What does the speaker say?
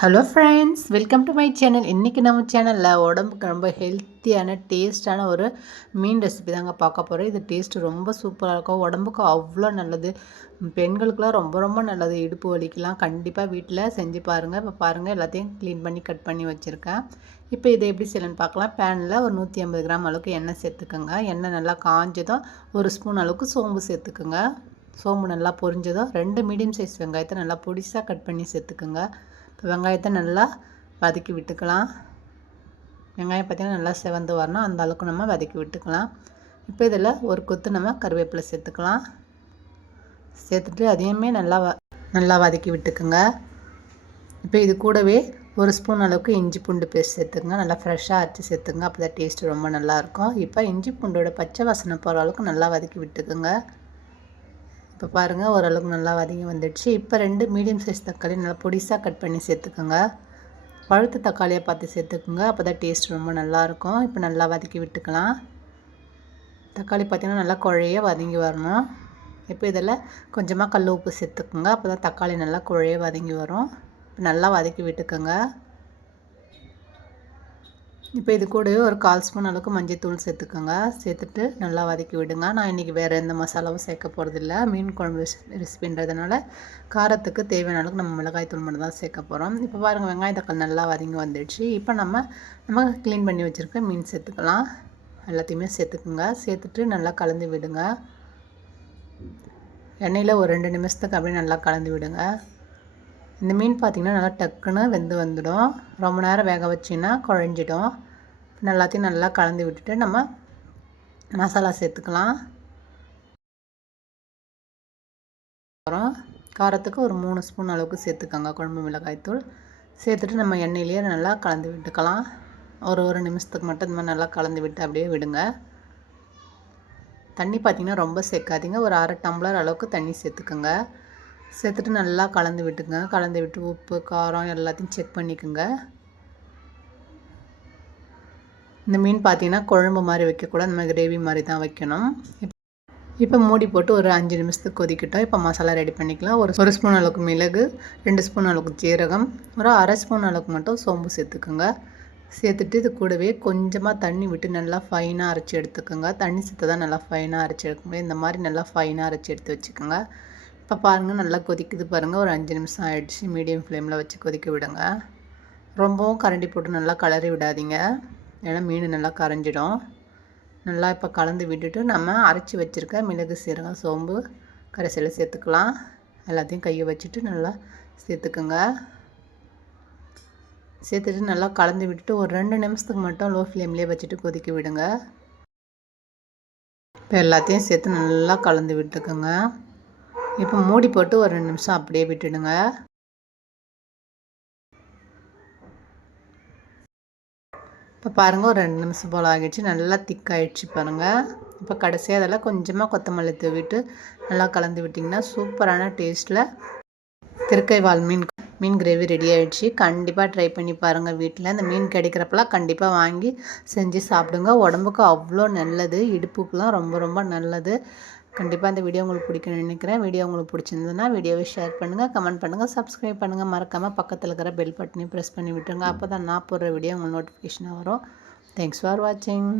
Hello friends welcome to my channel இன்றைக்கி நம்ம சேனலில் உடம்புக்கு ரொம்ப ஹெல்த்தியான டேஸ்டான ஒரு மீன் ரெசிபி தாங்க பார்க்க போகிறோம் இது டேஸ்ட்டு ரொம்ப சூப்பராக இருக்கும். உடம்புக்கு அவ்வளோ நல்லது. பெண்களுக்கெலாம் ரொம்ப ரொம்ப நல்லது. இடுப்பு வலிக்கெலாம் கண்டிப்பாக வீட்டில் செஞ்சு பாருங்கள் இப்போ பாருங்கள் எல்லாத்தையும் க்ளீன் பண்ணி கட் பண்ணி வச்சுருக்கேன். இப்போ இதை எப்படி செய்யலன்னு பார்க்கலாம். பேனில் ஒரு நூற்றி ஐம்பது கிராம் அளவுக்கு எண்ணெய் சேர்த்துக்கோங்க. எண்ணெய் நல்லா காஞ்சதும் ஒரு ஸ்பூன் அளவுக்கு சோம்பு சேர்த்துக்குங்க. சோம்பு நல்லா பொரிஞ்சதும் ரெண்டு மீடியம் சைஸ் வெங்காயத்தை நல்லா பொடிசாக கட் பண்ணி சேர்த்துக்குங்க. வெங்காயத்தை நல்லா வதக்கி விட்டுக்கலாம். வெங்காயம் பார்த்திங்கன்னா நல்லா செவந்து வரணும். அந்த அளவுக்கு நம்ம வதக்கி விட்டுக்கலாம். இப்போ இதில் ஒரு கொத்து நம்ம கருவேப்பிலை சேர்த்துக்கலாம். சேர்த்துட்டு அதையுமே நல்லா நல்லா வதக்கி விட்டுக்குங்க. இப்போ இது கூடவே ஒரு ஸ்பூன் அளவுக்கு இஞ்சி பூண்டு பேஸ்ட் சேர்த்துக்குங்க. நல்லா ஃப்ரெஷ்ஷாக அரைச்சி சேர்த்துங்க அப்போ தான் டேஸ்ட்டு ரொம்ப நல்லாயிருக்கும் இப்போ இஞ்சி பூண்டோட பச்சை வாசனை போகிற அளவுக்கு நல்லா வதக்கி விட்டுக்குங்க. இப்போ பாருங்கள் ஓரளவுக்கு நல்லா வதங்கி வந்துடுச்சு. இப்போ ரெண்டு மீடியம் சைஸ் தக்காளி நல்லா பொடிசாக கட் பண்ணி சேர்த்துக்கோங்க. பழுத்த தக்காளியை பார்த்து சேர்த்துக்குங்க. அப்போ தான் டேஸ்ட் ரொம்ப நல்லாயிருக்கும். இப்போ நல்லா வதக்கி விட்டுக்கலாம். தக்காளி பார்த்திங்கன்னா நல்லா குழைய வதங்கி வரணும். இப்போ இதில் கொஞ்சமாக கல் உப்பு சேர்த்துக்குங்க. அப்போ தான் தக்காளி நல்லா குழைய வதங்கி வரும். நல்லா வதக்கி விட்டுக்கோங்க. இப்போ இது கூடவே ஒரு கால் ஸ்பூன் அளவுக்கு மஞ்சத்தூள் சேர்த்துக்கோங்க. சேர்த்துட்டு நல்லா வதக்கி விடுங்க. நான் இன்றைக்கி வேறு எந்த மசாலாவும் சேர்க்க போகிறதில்ல மீன் குழம்பு ரெசிபின்றதுனால காரத்துக்கு தேவையான அளவுக்கு நம்ம மிளகாய் தூள் மட்டும் தான் சேர்க்க போகிறோம் இப்போ பாருங்கள் வெங்காயம் தக்காளி நல்லா வதங்கி வந்துடுச்சு. இப்போ நம்ம நம்ம க்ளீன் பண்ணி வச்சுருக்க மீன் சேர்த்துக்கலாம். எல்லாத்தையுமே சேர்த்துக்குங்க. சேர்த்துட்டு நல்லா கலந்து விடுங்க. எண்ணெயில் ஒரு ரெண்டு நிமிஷத்துக்கு அப்படியே நல்லா கலந்து விடுங்க. இந்த மீன் பார்த்திங்கன்னா நல்லா டக்குன்னு வெந்து வந்துடும். ரொம்ப நேரம் வேக வச்சிங்கன்னா குழஞ்சிடும். எல்லாத்தையும் நல்லா கலந்து விட்டுட்டு நம்ம மசாலா சேர்த்துக்கலாம். அப்புறம் காரத்துக்கு ஒரு மூணு ஸ்பூன் அளவுக்கு சேர்த்துக்கோங்க குழம்பு மிளகாய்த்தூள் சேர்த்துட்டு நம்ம எண்ணெயிலேயே நல்லா கலந்து விட்டுக்கலாம். ஒரு ஒரு நிமிஷத்துக்கு மட்டும் இந்த மாதிரி நல்லா கலந்து விட்டு அப்படியே விடுங்க. தண்ணி பார்த்திங்கன்னா ரொம்ப சேர்க்காதீங்க. ஒரு அரை டம்ளர் அளவுக்கு தண்ணி சேர்த்துக்கோங்க. சேர்த்துட்டு நல்லா கலந்து விட்டுங்க. கலந்து விட்டு உப்பு காரம் எல்லாத்தையும் செக் பண்ணிக்கோங்க. இந்த மீன் பார்த்தீங்கன்னா குழம்பு மாதிரி வைக்கக்கூடாது. நம்ம மாதிரி கிரேவி மாதிரி தான் வைக்கணும். இப்போ மூடி போட்டு ஒரு அஞ்சு நிமிஷத்துக்கு கொதிக்கிட்டோம். இப்போ மசாலா ரெடி பண்ணிக்கலாம். ஒரு ஒரு ஸ்பூன் அளவுக்கு மிளகு ரெண்டு ஸ்பூன் அளவுக்கு ஜீரகம் ஒரு அரை ஸ்பூன் அளவுக்கு மட்டும் சோம்பு சேர்த்துக்குங்க. சேர்த்துட்டு இது கூடவே கொஞ்சமாக தண்ணி விட்டு நல்லா ஃபைனாக அரைச்சி எடுத்துக்கோங்க. தண்ணி சேர்த்து தான் நல்லா ஃபைனாக அரைச்சி எடுக்க முடியும். இந்த மாதிரி நல்லா ஃபைனாக அரைச்சி எடுத்து வச்சுக்கோங்க. இப்போ பாருங்கள் நல்லா கொதிக்குது பாருங்கள் ஒரு அஞ்சு நிமிஷம் ஆகிடுச்சு மீடியம் ஃப்ளேமில் வச்சு கொதிக்க விடுங்க. ரொம்பவும் கரண்டி போட்டு நல்லா கலரி விடாதீங்க. ஏன்னா மீன் நல்லா கரைஞ்சிடும். நல்லா இப்போ கலந்து விட்டுட்டு நம்ம அரைச்சி வச்சுருக்க மிளகு சீரகம் சோம்பு கரைசியில் சேர்த்துக்கலாம். எல்லாத்தையும் கையை வச்சுட்டு நல்லா சேர்த்துக்குங்க. சேர்த்துட்டு நல்லா கலந்து விட்டுட்டு ஒரு ரெண்டு நிமிஷத்துக்கு மட்டும் லோ ஃப்ளேம்லேயே வச்சுட்டு கொதிக்க விடுங்க. இப்போ எல்லாத்தையும் சேர்த்து நல்லா கலந்து விட்டுக்குங்க. இப்போ மூடி போட்டு ஒரு ரெண்டு நிமிஷம் அப்படியே விட்டுடுங்க. இப்போ பாருங்கள் ஒரு ரெண்டு நிமிஷம் போல் ஆகிடுச்சு. நல்லா திக்காயிடுச்சு பாருங்கள் இப்போ கடைசியாக அதெல்லாம் கொஞ்சமாக கொத்தமல்லி தூவிட்டு நல்லா கலந்து விட்டிங்கன்னா சூப்பரான டேஸ்ட்டில் திருக்கை வால் மீன் மீன் கிரேவி ரெடி ஆகிடுச்சு கண்டிப்பாக ட்ரை பண்ணி பாருங்கள் வீட்டில் இந்த மீன் கிடைக்கிறப்பெல்லாம் கண்டிப்பாக வாங்கி செஞ்சு சாப்பிடுங்க. உடம்புக்கு அவ்வளோ நல்லது. இடுப்புக்கெலாம் ரொம்ப ரொம்ப நல்லது. கண்டிப்பாக இந்த வீடியோ உங்களுக்கு பிடிக்கும்னு நினைக்கிறேன். வீடியோ உங்களுக்கு பிடிச்சிருந்ததுன்னா வீடியோவை ஷேர் பண்ணுங்கள் கமெண்ட் பண்ணுங்கள் சப்ஸ்கிரைப் பண்ணுங்கள் மறக்காமல் பக்கத்தில் இருக்கிற பெல் பட்டனையும் ப்ரெஸ் பண்ணி விட்டுருங்க. அப்போ தான் நான் போடுற வீடியோ உங்களுக்கு நோட்டிஃபிகேஷனாக வரும். தேங்க்ஸ் ஃபார் வாட்சிங்